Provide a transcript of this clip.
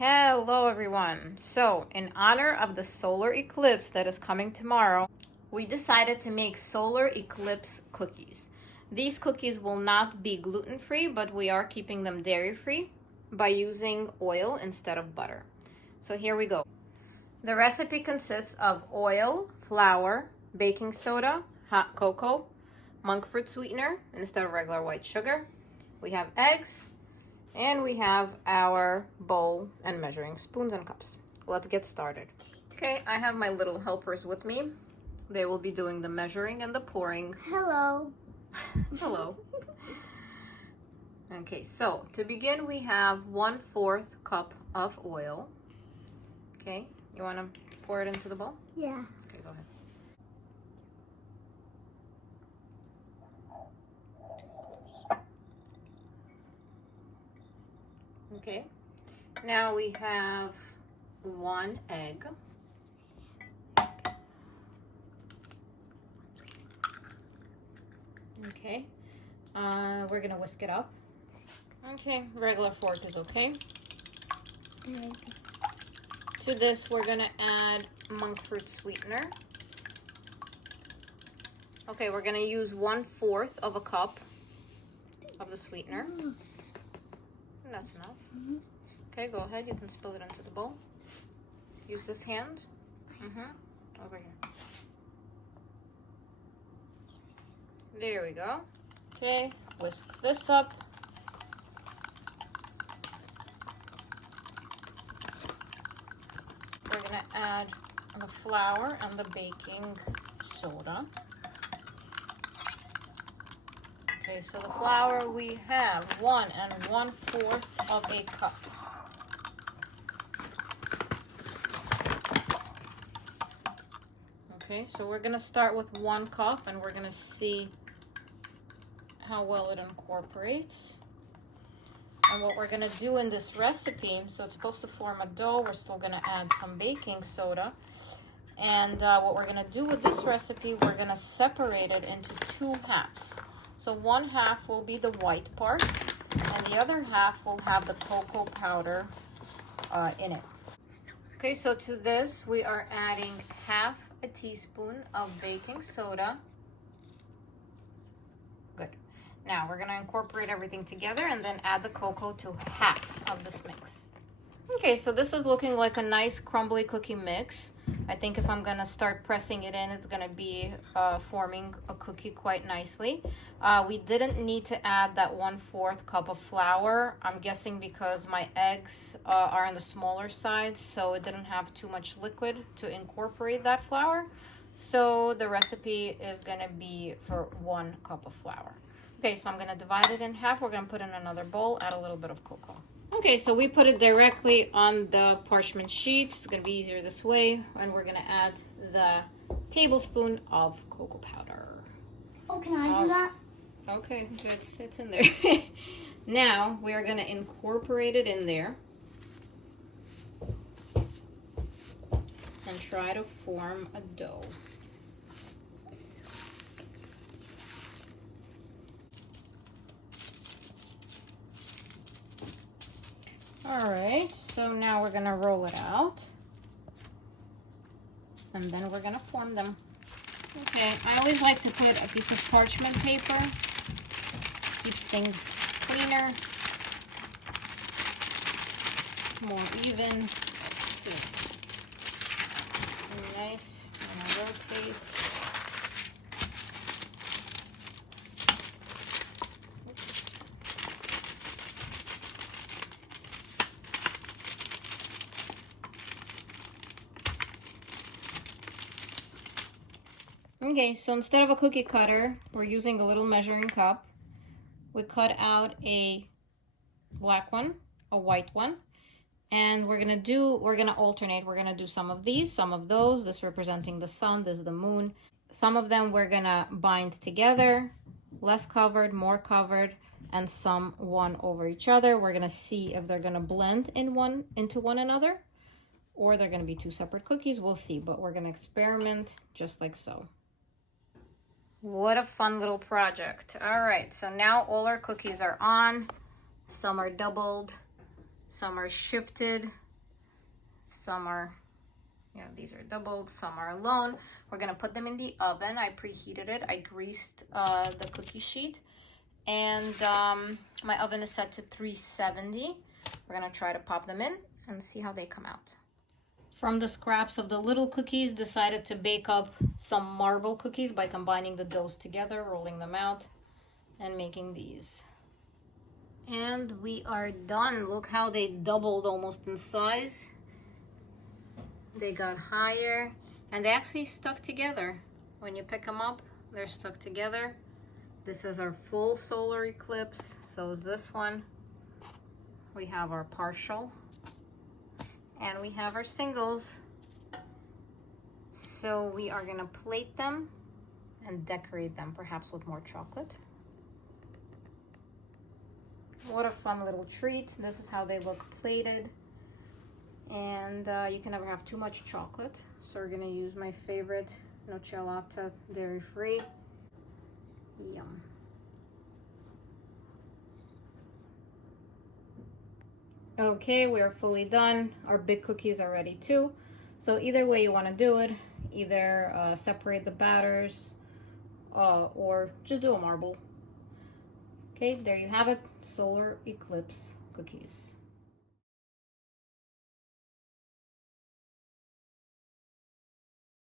Hello everyone. So in honor of the solar eclipse that is coming tomorrow, we decided to make solar eclipse cookies. These cookies will not be gluten-free, but we are keeping them dairy-free by using oil instead of butter. So here we go. The recipe consists of oil, flour, baking soda, hot cocoa, monk fruit sweetener instead of regular white sugar. We have eggs, and we have our bowl and measuring spoons and cups. Let's get started. Okay, I have my little helpers with me. They will be doing the measuring and the pouring. Hello. Hello. Okay, so to begin, we have 1/4 cup of oil. Okay, you want to pour it into the bowl? Yeah. Okay, go ahead. Okay, now we have 1 egg. Okay, we're gonna whisk it up. Okay, regular fork is okay. To this, we're gonna add monk fruit sweetener. Okay, we're gonna use 1/4 of a cup of the sweetener. And that's enough. Okay, go ahead. You can spill it into the bowl. Use this hand. Over here. There we go. Okay, whisk this up. We're gonna add the flour and the baking soda. Okay, so the flour we have 1 1/4 of a cup. Okay, so we're gonna start with 1 cup and we're gonna see how well it incorporates. And what we're gonna do in this recipe, so it's supposed to form a dough, we're still gonna add some baking soda. And what we're gonna do with this recipe, we're gonna separate it into 2 halves. So 1/2 will be the white part, and the other half will have the cocoa powder in it. Okay, so to this, we are adding 1/2 a teaspoon of baking soda. Good. Now we're gonna incorporate everything together and then add the cocoa to 1/2 of this mix. Okay, so this is looking like a nice crumbly cookie mix. I think if I'm gonna start pressing it in, it's gonna be forming a cookie quite nicely. We didn't need to add that 1/4 cup of flour. I'm guessing because my eggs are on the smaller side, so it didn't have too much liquid to incorporate that flour. So the recipe is gonna be for 1 cup of flour. Okay, so I'm gonna divide it in half. We're gonna put in another bowl, add a little bit of cocoa. Okay, so we put it directly on the parchment sheets. It's gonna be easier this way. And we're gonna add the tablespoon of cocoa powder. Oh, can I do that? Okay, it's in there. Now we are gonna incorporate it in there and try to form a dough. All right, so now we're gonna roll it out and then we're gonna form them. Okay, I always like to put a piece of parchment paper. Keeps things cleaner, more even. Let's see. Nice. I'm gonna rotate. Okay, so instead of a cookie cutter, we're using a little measuring cup. We cut out a black one, a white one, and we're gonna alternate. We're gonna do some of these, some of those, this representing the sun, this is the moon. Some of them we're gonna bind together, less covered, more covered, and some one over each other. We're gonna see if they're gonna blend into one another, or they're gonna be 2 separate cookies. We'll see, but we're gonna experiment just like so. What a fun little project. All right, so now all our cookies are on. Some are doubled, some are shifted, Some are, you know, these are doubled, some are alone. We're gonna put them in the oven. I preheated it. I greased the cookie sheet, and my oven is set to 370. We're gonna try to pop them in and see how they come out. From the scraps of the little cookies, decided to bake up some marble cookies by combining the doughs together, rolling them out, and making these. And we are done. Look how they doubled almost in size. They got higher, and they actually stuck together. When you pick them up, they're stuck together. This is our full solar eclipse. So is this one. We have our partial, and we have our singles. So we are gonna plate them and decorate them, perhaps with more chocolate. What a fun little treat. This is how they look plated. And you can never have too much chocolate. So we're gonna use my favorite noce latte, dairy-free. Yum. Okay, we are fully done. Our big cookies are ready too. So either way you wanna do it, either separate the batters or just do a marble. Okay, there you have it, solar eclipse cookies.